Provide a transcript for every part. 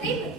They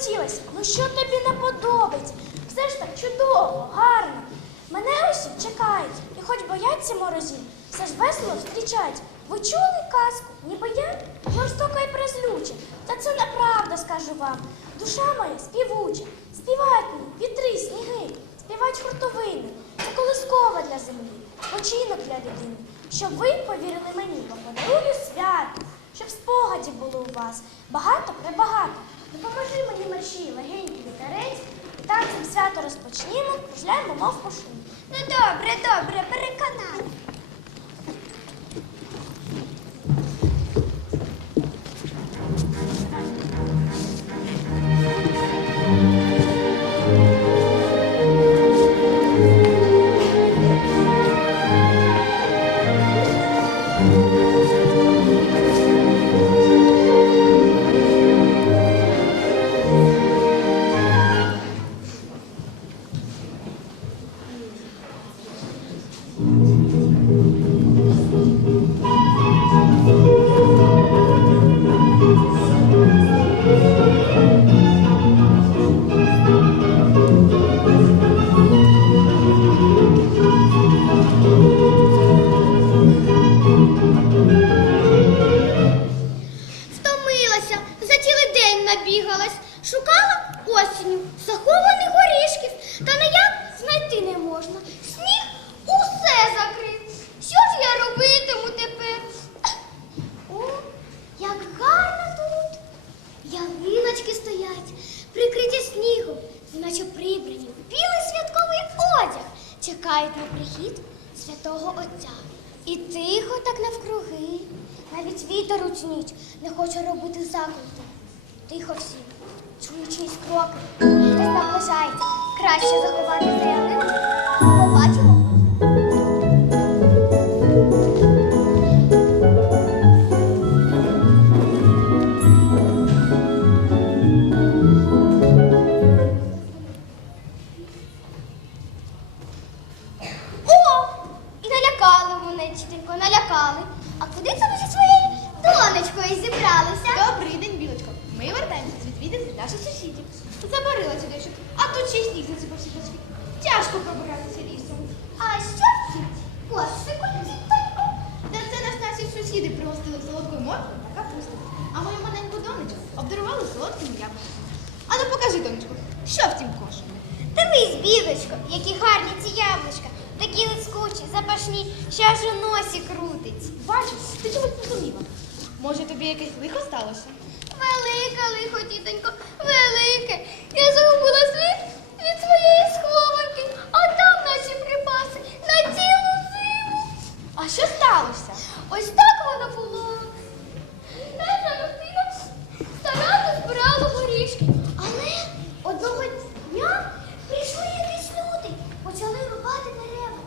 хотілося, ну що тобі не подобається? Все ж так чудово, гарно. Мене усі чекають і хоч бояться морозів, все ж весело зустрічають. Ви чули казку, ніби я жорстока і призлюча. Та це неправда, скажу вам. Душа моя співуча, співать мені, вітри, сніги, співать хуртовини. Це колискова для землі, починок для людини. Щоб ви повірили мені, бо подарую свято, щоб спогадів було у вас багато пребагато. Допоможи мені мерщій легенький вітерець, танцем свято розпочнімо, кружляємо мов пошум. Ну добре, добре, переконай. осінню захованих горішків, та ніяк знайти не можна. Сніг усе закрив. Що ж я робитиму тепер? О, як гарно тут. Ялиночки стоять, прикриті снігом, наче прибрані, білий святковий одяг чекають на прихід святого Отця. І тихо так навкруги. Навіть вітер учніть не хоче робити заклики. Тихо всім. Чую чиїсь кроки. Хтось наближається. Краще заховати за ялинку. Побачимо. О! І налякали мене, чітенько, налякали. А куди це ви зі своєю донечкою зібралися? Добрий день, білочко. Ми відвідин наших сусідів. Забарила сюди, а тут ще й сніг засипався по світ. Тяжко пробиратися лісом. А що ці кошику, тітонько? Та це нас наші сусіди пригостили солодкою морквою та капустою. А мою маленьку донечку обдарували солодкими яблуками. А ну покажи, донечку, що в тім кошику? Дивись, білочко, які гарні ці яблучка. Такі лискучі, запашні, що аж у носі крутить. Бачиш, ти чомусь посумніла. Може, тобі якесь лихо сталося? Велике лихо, тітонько, велике. Я загубила слід від своєї схованки, а там наші припаси на цілу зиму. А що сталося? Ось так воно було. Наша родина старато збирала горішки. Але одного дня прийшли якісь люди, почали рубати дерева.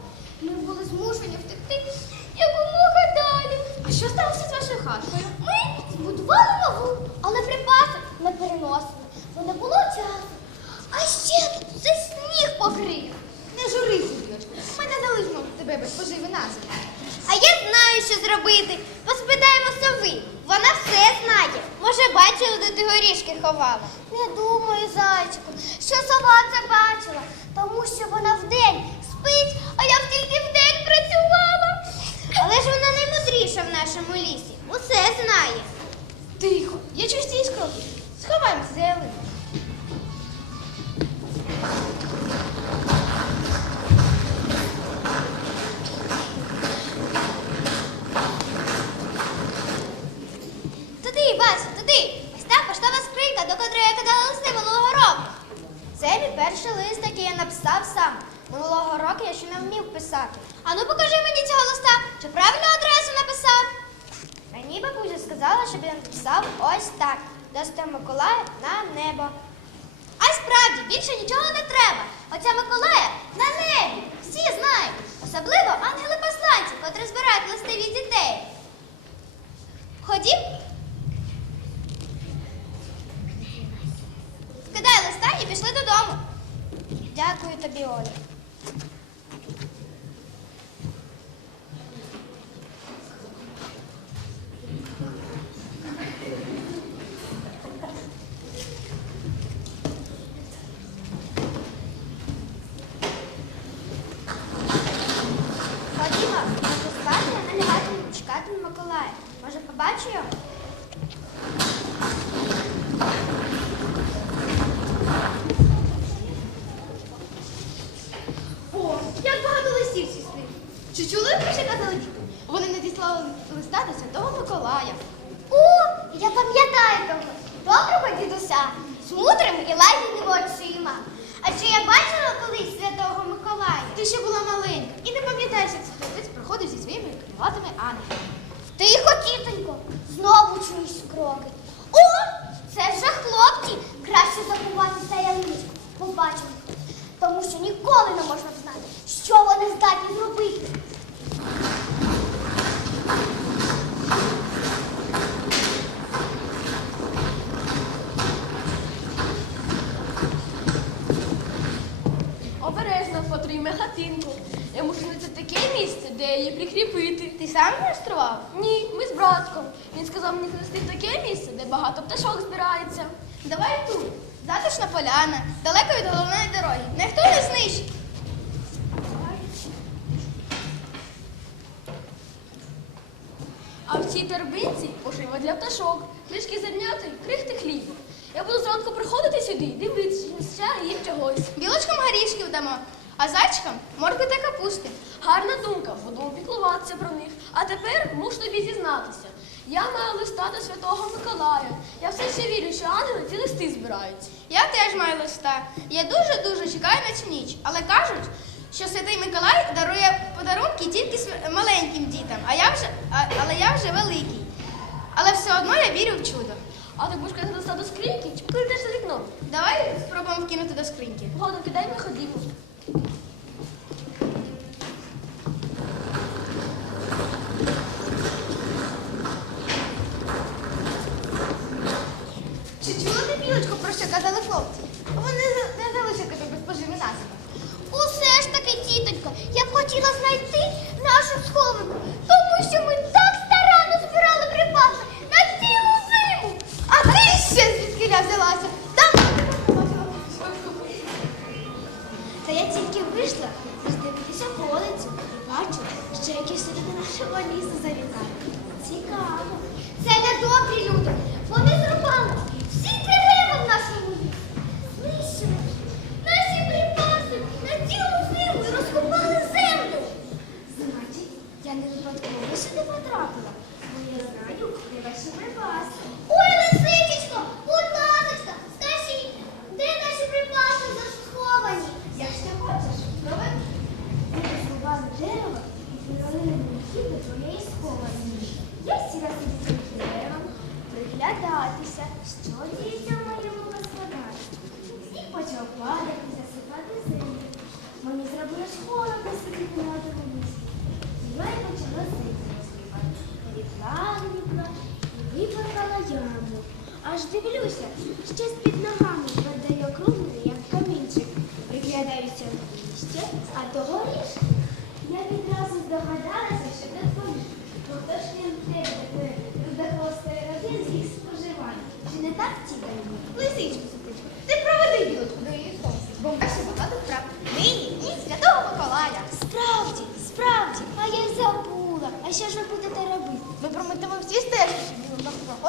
Ми були змушені втекти якомога далі. А що сталося з вашою хаткою? Ми збудували нову, але припаси не переносили, бо не було часу. А ще тут це сніг покрив. Не журися, білочко. Ми не залишимо тебе без поживи на землі. А я знаю, що зробити. Поспитаємо сови. Вона все знає. Може, бачила, де ти горішки ховала. Не думаю, зайчику, що сова це бачила, тому що вона вдень спить, а я тільки вдень працювала. Але ж вона наймудріша в нашому лісі. Усе знає. Тихо, я чусь ці кроки. Сховаємося за ялинку. Туди, Вася, туди. Ось та поштова скринька, до котрої я кидала листи минулого року. Це мій перший лист, який я написав сам. Минулого року я ще не вмів писати. А ну покажи мені цього листа, чи правильну адресу написав? Мені бабуся сказала, щоб я написав ось так. До Святого Миколая на небо. А й справді, більше нічого не треба. Оця Миколая на небі. Всі знають. Особливо ангели-посланці, котрі збирають листи від дітей. Ходім. Скидай листа і пішли додому. Дякую тобі, Оля. Ходімо, може спати, а не лягатимемо чекати на Миколая. Може, побачу його? О, як багато листів сісти. Чи чули, про що казали діти? Вони надіслали листа до Святого Миколая. О, я пам'ятаю того доброго дідуся з мудрими і лагідними очима. А чи я бачила колись святого Миколая? Ти ще була маленька і як хлопець проходив зі своїми крилатими ангелами. Тихо, тітонько, знову чуєш кроки. О, це вже хлопці. Краще заховати за. Побачимо. Тому що ніколи не можна знати, що вони здатні зробити. Обережно потрійме хатинку. Я мушу знайти таке місце, де. Ти сам майстрував? Ні, ми з братком. Він сказав мені знайти таке місце, де багато пташок збирається. Давай тут. Затишна поляна, далеко від головної дороги. Ніхто не знищить. А в цій торбинці пожива для пташок, трішки зернята й крихти хлібу. Я буду зранку приходити сюди, дивитися, їм чогось. Білочкам горішків дамо, а зайчикам моркви та капусти. Гарна думка, піклуватися про них. А тепер мушу тобі зізнатися. Я маю листа до Святого Миколая. Я все ще вірю, що ангели ці листи збирають. Я теж маю листа. Я дуже-дуже чекаю на цю ніч. Але кажуть, що святий Миколай дарує подарунки тільки маленьким дітям, а я вже, а- але я вже великий. Але все одно я вірю в чудо. А ти будеш кидати листа до скриньки чи прийдеш за вікно? Давай спробуємо вкинути до скриньки. Згодом кидай ми ходімо.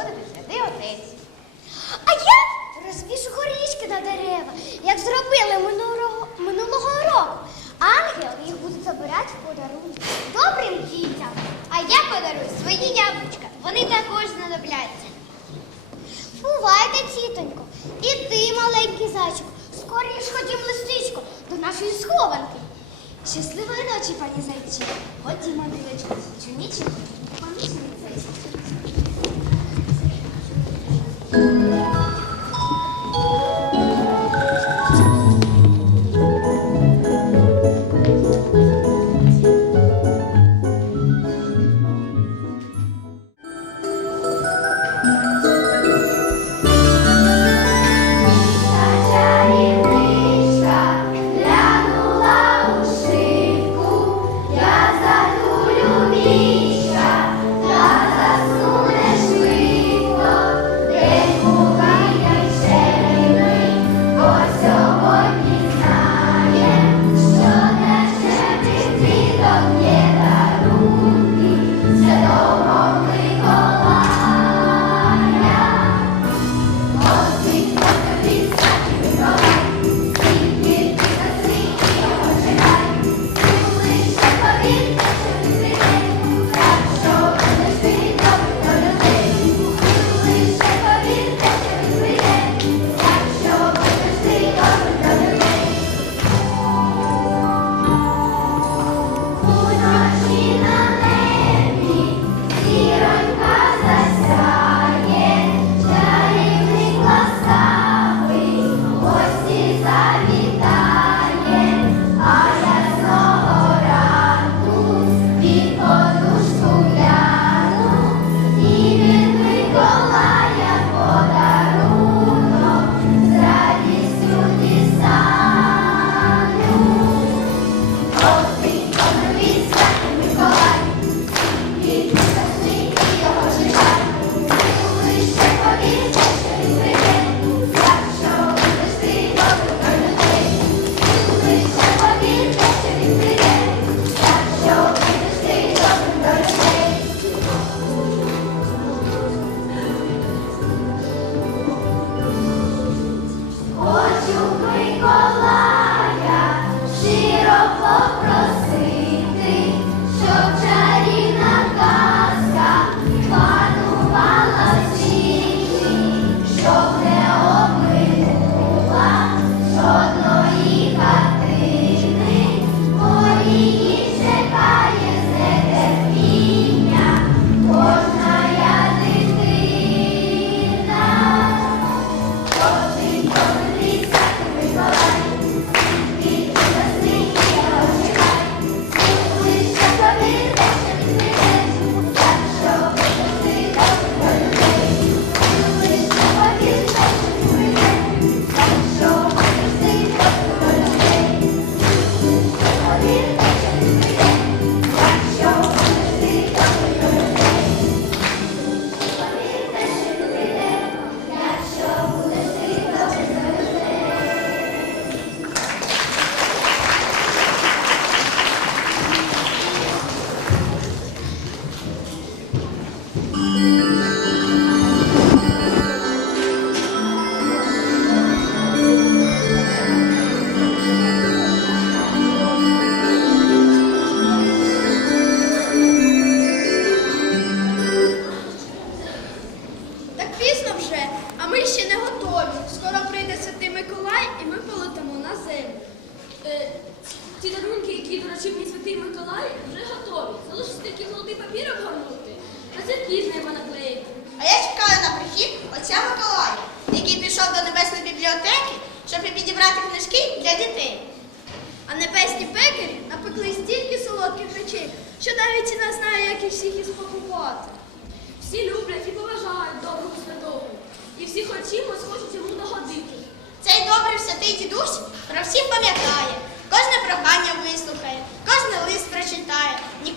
Мог проходити святий отець.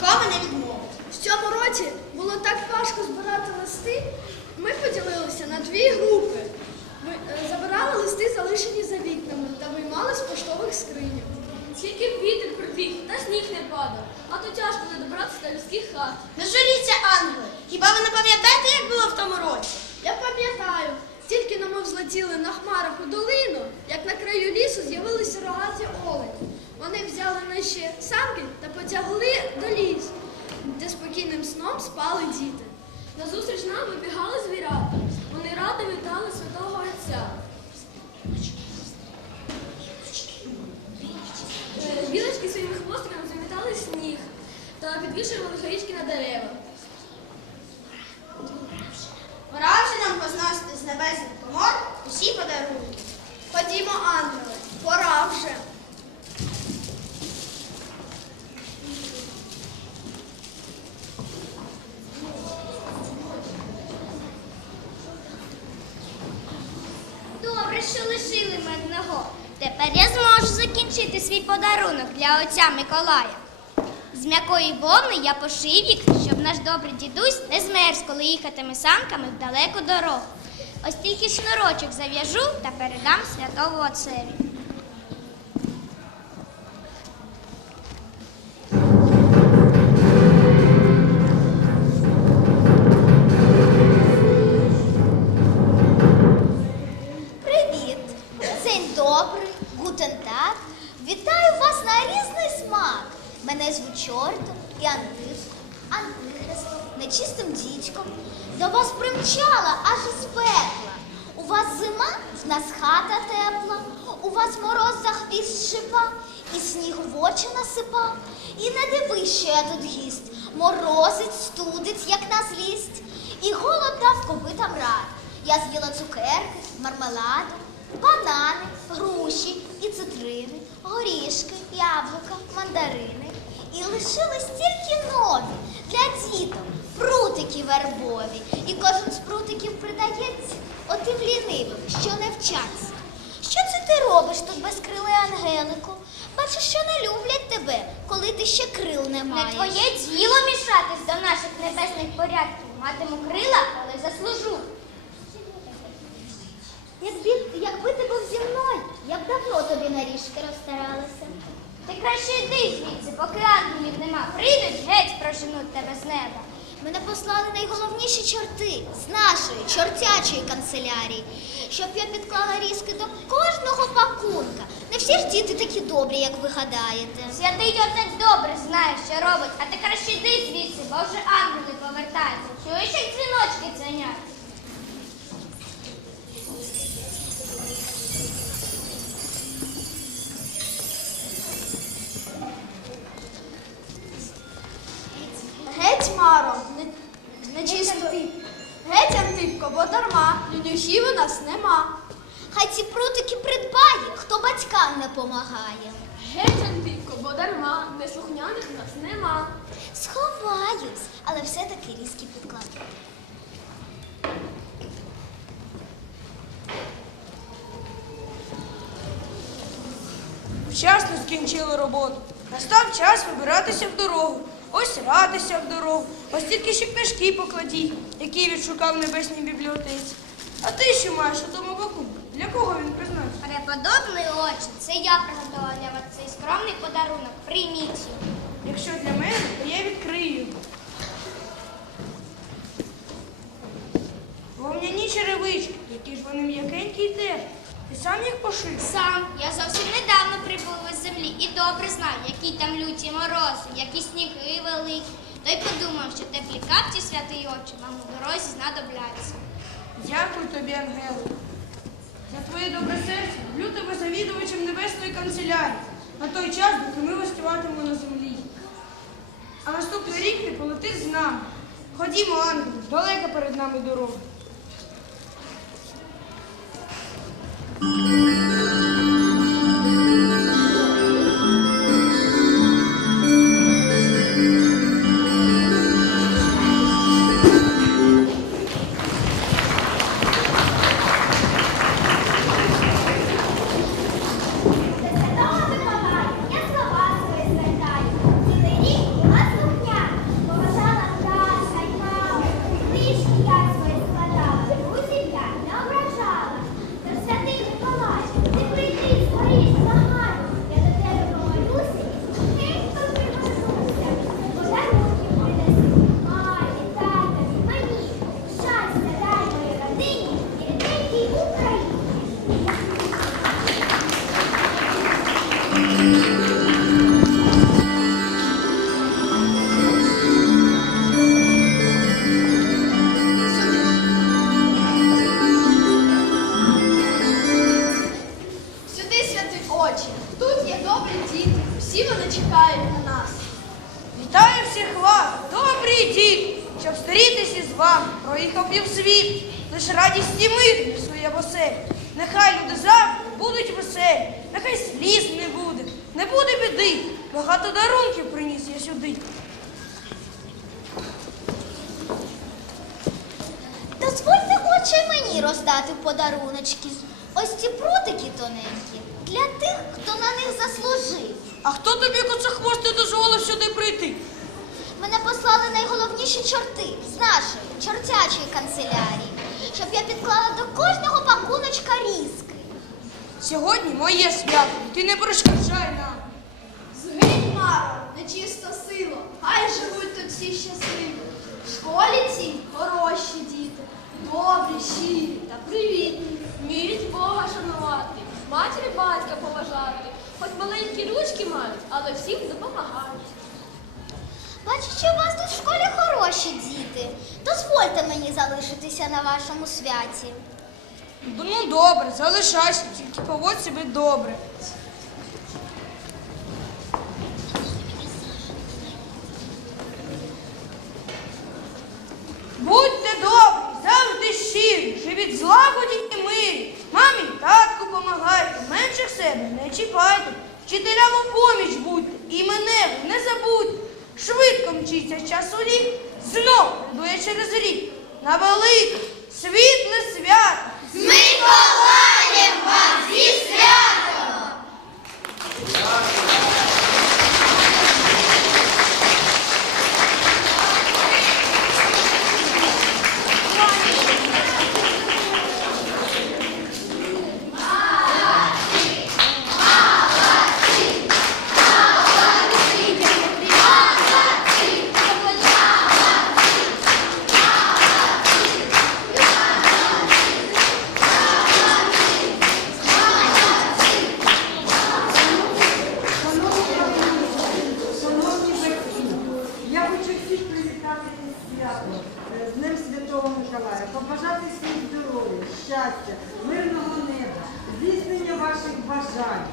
Прочитає, не відмовить. В цьому році було так важко збирати листи. Ми поділилися на дві групи. Ми е, забирали листи, залишені за вікнами, та виймали з поштових скриньок. Тільки вітер прибіг, та сніг не падав, а то тяжко не добратися до людських хат. Не журіться, ангели, хіба ви не пам'ятаєте, як було в тому році? Я пам'ятаю, тільки но ми взлетіли на хмарах у долину, як на краю лісу з'явилися рогаті олені. Вони взяли наші санки та потягли до лісу, де спокійним сном спали діти. Назустріч нам вибігали звірята. Вони радо вітали святого Отця. Е, Білочки своїми хвостиками замітали сніг та підвішували горішки на дерева. Пора вже нам позносити з небесних комор усі подарунки. Ходімо, ангели, пора вже. Добре, що лишили медного. Тепер я зможу закінчити свій подарунок для отця Миколая. З м'якої вовни я пошив їх, щоб наш добрий дідусь не змерз, коли їхатиме санками в далеку дорогу. Ось тільки шнурочок зав'яжу та передам святого отцеві. І сніг в очі насипав. І не дивись, що я тут гість. Морозить, студить, як на злість. І голод дав копитам рад. Я з'їла цукерки, мармеладу, банани, груші і цитрини, горішки, яблука, мандарини. І лишились тільки нові для діток, прутики вербові. І кожен з прутиків придається отим лінивим, що не вчаться. Що це ти робиш тут безкрилий ангелику? Бачу, що не люблять тебе, коли ти ще крил не Не твоє діло мішатись до наших небесних порядків. Матиму крила, коли заслужу. Якби, якби ти був зі мною, я б давно тобі на ріжки розстаралася. Ти краще йди звідси, поки ангелів нема. Прийдуть, геть проженуть тебе з неба. Мене послали найголовніші чорти з нашої чортячої канцелярії, щоб я підклала різки до кожного пакунка. Не всі ж діти такі добрі, як ви гадаєте. Святий отець добре знає, що робить, а ти краще йди звідси, бо вже ангели повертаються. Чуєш, як дзвіночки дзвонять? Бо дарма, нюнюхів у нас нема. Хай ці прутики придбає, хто батькам не помагає. Геть, Антипко, бо дарма, неслухняних в нас нема. Сховаюсь, але все-таки різки підкладу. Вчасно скінчили роботу. Настав час вибиратися в дорогу. Ось радися в дорогу. Ось тільки ще книжки покладіть, які відшукав в небесній бібліотеці. А ти що маєш у тому боку? Для кого він призначений? Преподобний отче, це я приготувала для вас цей скромний подарунок. Прийміть його. Якщо для мене, то я відкрию. Вовняні черевички, які ж вони м'якенькі й теплі. Ти сам їх пошив? Сам я зовсім недавно прибув із землі і добре знаю, які там люті морози, які сніги великі. То й подумав, що теплі капці святий отче вам у дорозі знадобляться. Дякую тобі, Ангело. За твоє добре серце люблю тебе завідувачем небесної канцелярії на той час, доки ми гостюватимемо на землі. А наступний рік ти полетиш з нами. Ходімо, ангели, далека перед нами дорога. Вами, проїхав півсвіт. Лиш радість і мир несу я в оселі. Нехай люди завжди будуть веселі, нехай сліз не буде, не буде біди. Багато дарунків приніс я сюди. Дозвольте очі мені роздати подаруночки. Ось ці прутики тоненькі для тих, хто на них заслужив. А хто тобі коцохвости дозволив сюди прийти? Мене послали найголовніші чорти з нашої чортячої канцелярії, щоб я підклала до кожного пакуночка різки. Сьогодні моє свято, ти не перешкоджай нам. Згинь, Маро, нечиста сила. Хай живуть тут всі щасливі. В школі ці хороші діти, добрі, щирі та привітні. Вміють Бога шанувати, матір і батька поважати. Хоч маленькі ручки мають, але всім допомагають. Бачу, що у вас тут в школі хороші діти. Дозвольте мені залишитися на вашому святі. Ну добре, залишайся, тільки поводь себе добре. Будьте добрі, завжди щирі, живіть злагоді і мирі. Мамі, татку помагайте, менших себе не чіпайте. Вчителям у поміч будьте, і мене не забудьте. Швидко мчиться час у рік, знов прийду через рік. На велике, світле свято. З Святого Миколая, побажати всім здоров'я, щастя, мирного неба, здійснення ваших бажань.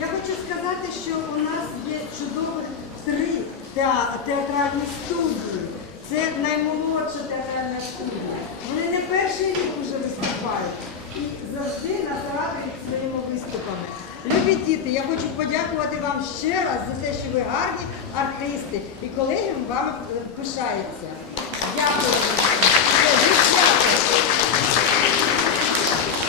Я хочу сказати, що у нас є чудових три театральні студії. Це наймолодша театральна студія. Вони не перший рік вже виступають і завжди нас радують своїми виступами. Любі діти, я хочу подякувати вам ще раз за те, що ви гарні артисти і колеги вами е, пишаються. Дякую. Thank you.